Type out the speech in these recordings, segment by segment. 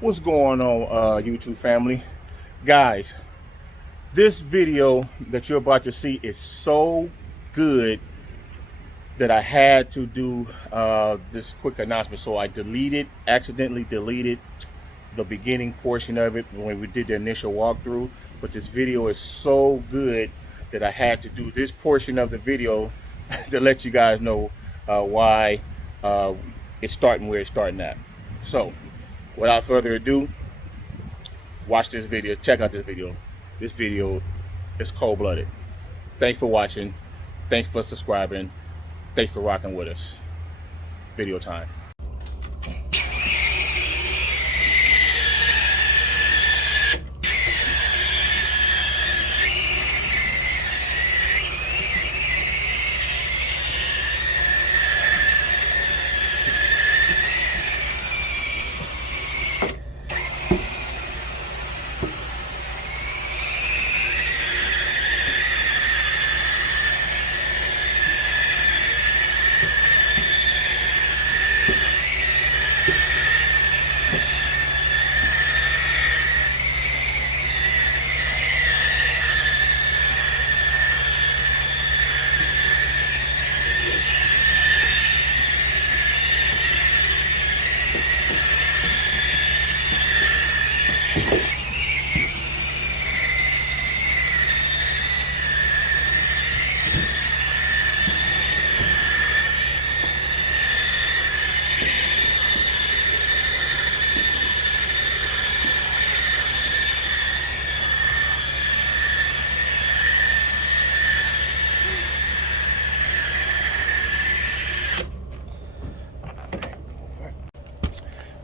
What's going on, YouTube family? Guys, this video that you're about to see is so good that I had to do this quick announcement. So I accidentally deleted the beginning portion of it when we did the initial walkthrough. But this video is so good that I had to do this portion of the video to let you guys know why uh, it's starting where it's starting at. So, without further ado, watch this video. Check out this video. This video is cold-blooded. Thanks for watching. Thanks for subscribing. Thanks for rocking with us. Video time.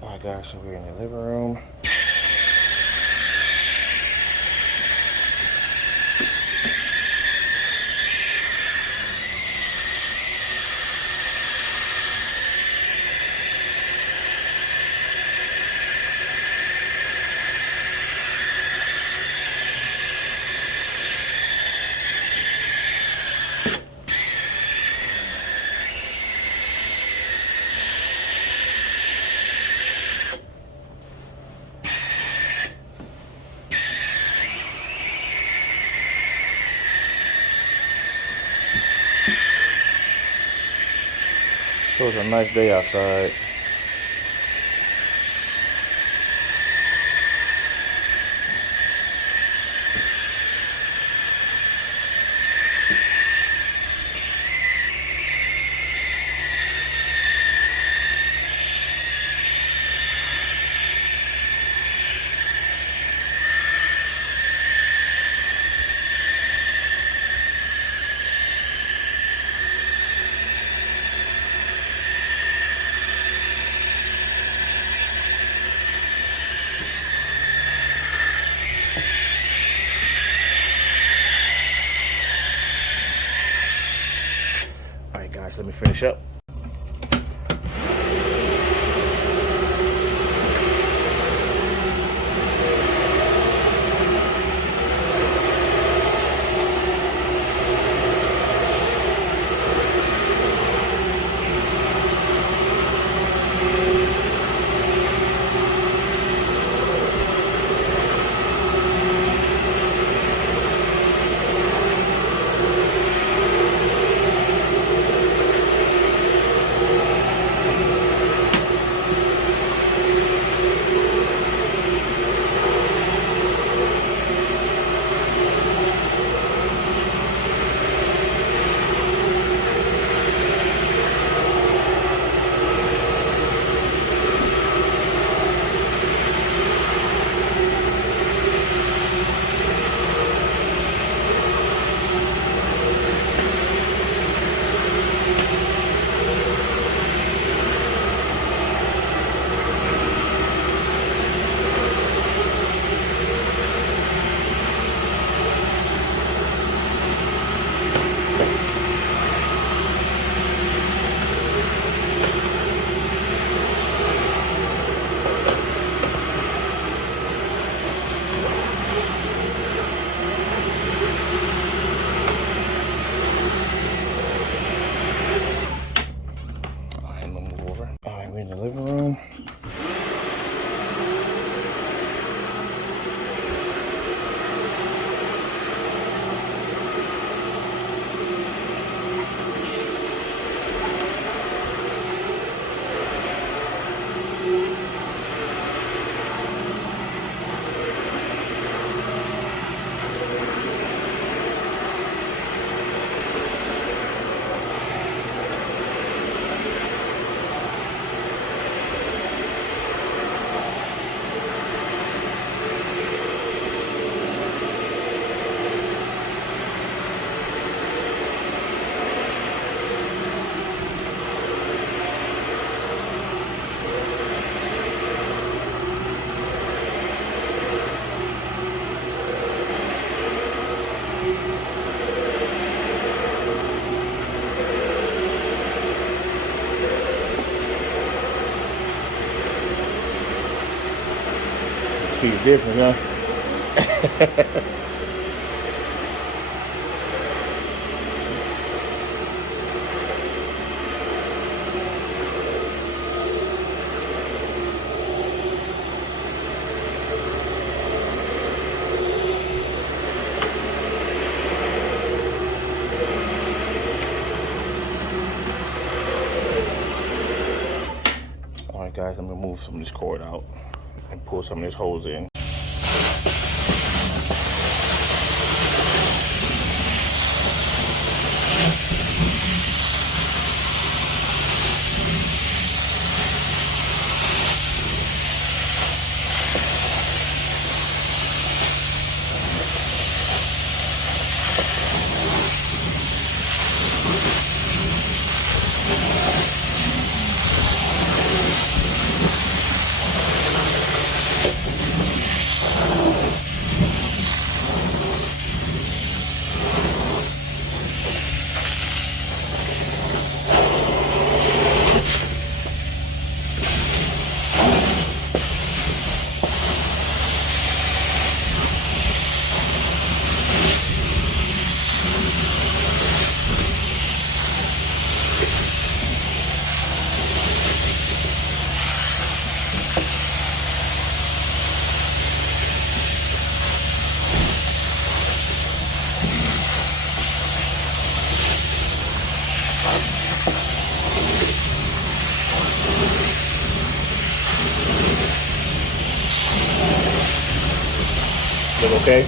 Alright guys, so we're in the living room. So it's a nice day outside. Alright guys, let me finish up. see the difference, huh? All right, guys, I'm gonna move some of this cord out and pull some of this hose in. Look okay?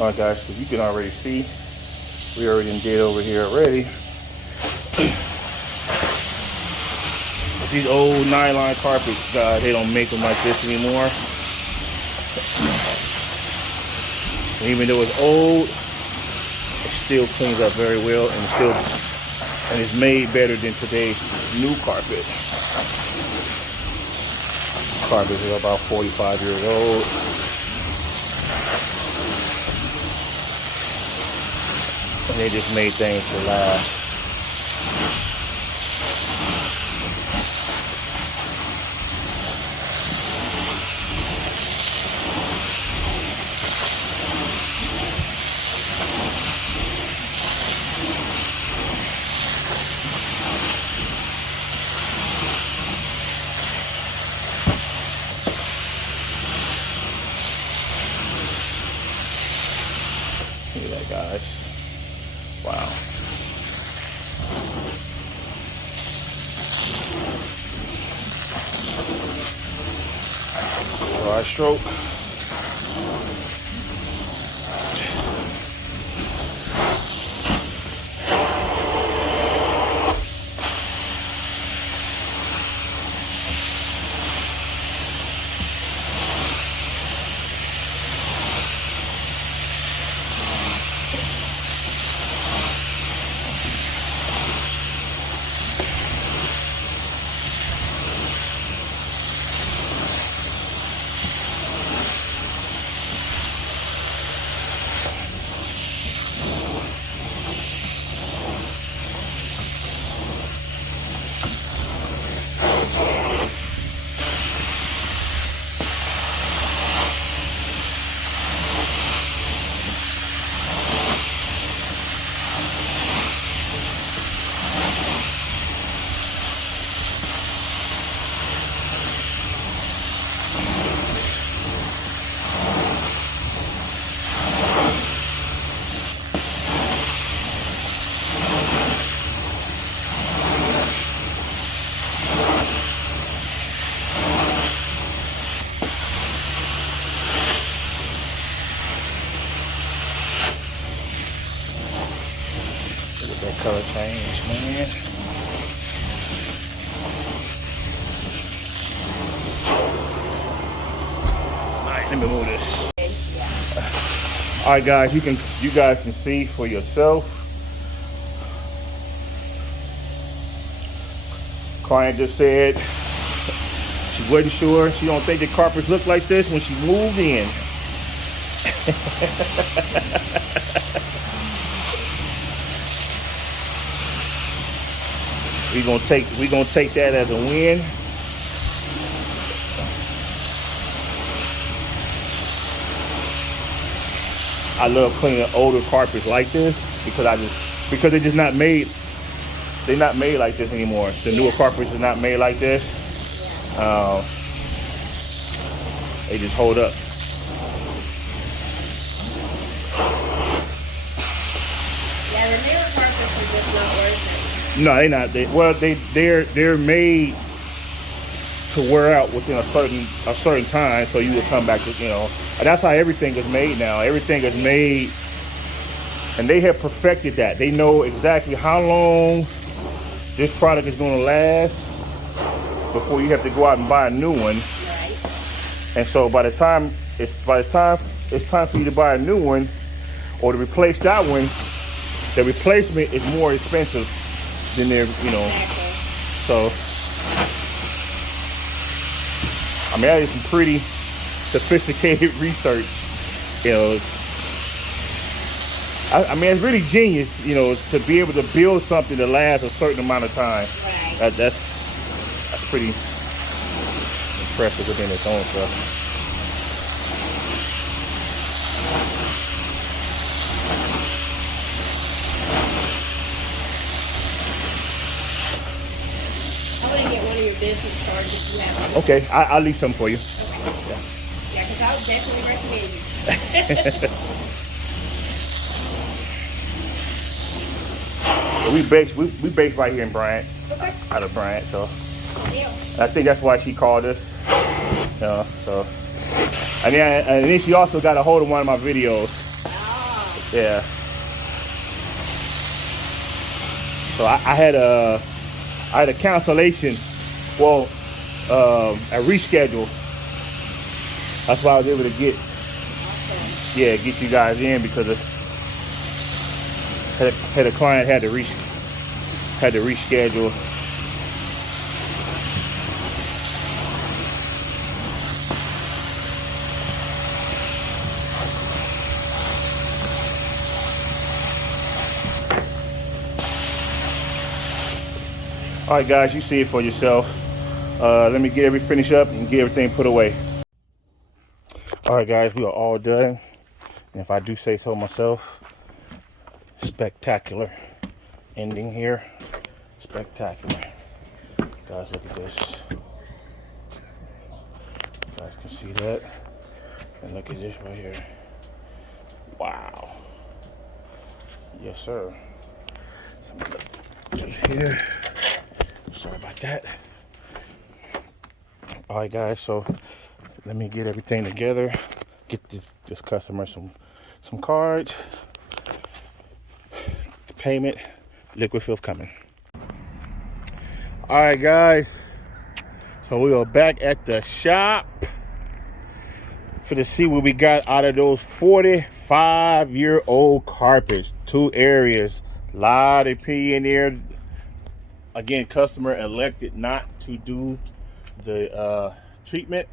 All right, guys, so you can already see, we already did over here already. These old nylon carpets, they don't make them like this anymore. And even though it's old, it still cleans up very well, and it's made better than today's new carpet. Carpets are about 45 years old. And they just made things to last. Look at that, guys. Wow. Dry stroke. that color change, man. Alright, let me move this. Alright guys, you guys can see for yourself. Client just said she wasn't sure. She don't think the carpets look like this when she moved in. we gonna take that as a win. I love cleaning older carpets like this because they're just not made. They're not made like this anymore. The newer carpets are not made like this. They just hold up. Yeah, the newer carpets are just not worth it. No, they're not. They're made to wear out within a certain time, so you will come back to, and that's how everything is made now. Everything is made, and they have perfected that. They know exactly how long this product is going to last before you have to go out and buy a new one. Right. And so by the time it's time for you to buy a new one or to replace that one, the replacement is more expensive than their, Exactly. So I mean, that is some pretty sophisticated research. I mean, it's really genius, to be able to build something that lasts a certain amount of time. Right. That's pretty impressive within its own stuff. I want to get one of your business cards if you have one. Okay, I'll leave some for you. Okay. Yeah, because I would definitely recommend you. We based right here in Bryant, Okay. out of Bryant, so Deal. I think that's why she called us. So and then she also got a hold of one of my videos. Ah. Yeah. So I had a cancellation, well, a reschedule. That's why I was able to get you guys in, because had a client had to reschedule. All right, guys, you see it for yourself. Let me get everything finished up and get everything put away. All right, guys, we are all done. And if I do say so myself, spectacular ending here. Spectacular. Guys, look at this. You guys can see that. And look at this right here. Wow. Yes, sir. Here. Sorry about that. All right, guys, so let me get everything together, get this customer some cards, the payment, liquid filth coming. All right, guys, so we are back at the shop to see what we got out of those 45-year-old carpets. 2 areas, a lot of pee in there. Again, customer elected not to do the treatment,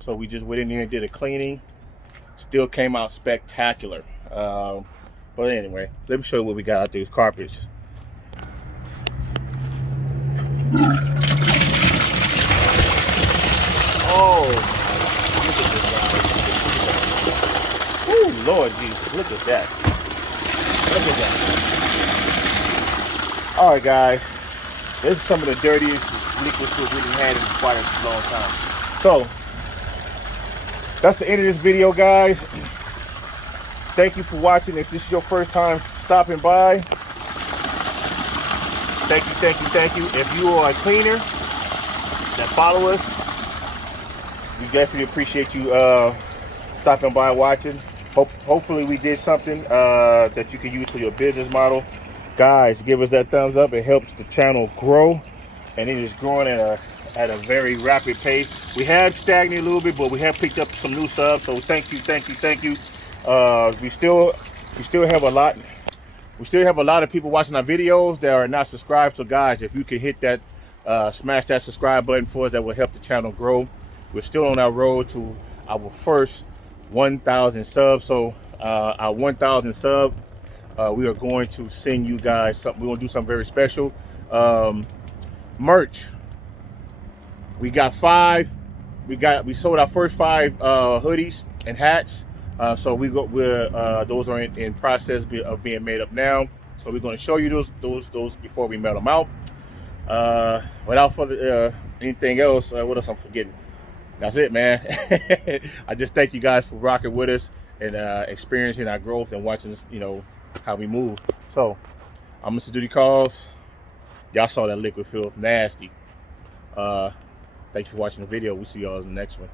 so we just went in there and did a cleaning. Still came out spectacular. But anyway, let me show you what we got out these carpets. Oh, oh Lord Jesus, look at that. Look at that. All right, guys. This is some of the dirtiest liquid filth we've had in quite a long time. So, that's the end of this video, guys. Thank you for watching. If this is your first time stopping by, thank you. If you are a cleaner that follow us, we definitely appreciate you stopping by watching. Hopefully we did something that you can use for your business model. Guys, give us that thumbs up. It helps the channel grow, and it is growing at a very rapid pace. We have stagnated a little bit, but we have picked up some new subs. So thank you. We still have a lot. We still have a lot of people watching our videos that are not subscribed. So guys, if you can hit that, smash that subscribe button for us, that will help the channel grow. We're still on our road to our first 1,000 subs. So our 1,000 sub, we are going to send you guys something. We're gonna do something very special. Merch. We got 5. We sold our first 5 hoodies and hats. So those are in process of being made up now. So we're going to show you those before we mail them out. Without further anything else, what else I'm forgetting? That's it, man. I just thank you guys for rocking with us and experiencing our growth and watching us, how we move. So I'm Mr. Duty Calls. Y'all saw that liquid feel nasty. Thanks for watching the video. We'll see y'all in the next one.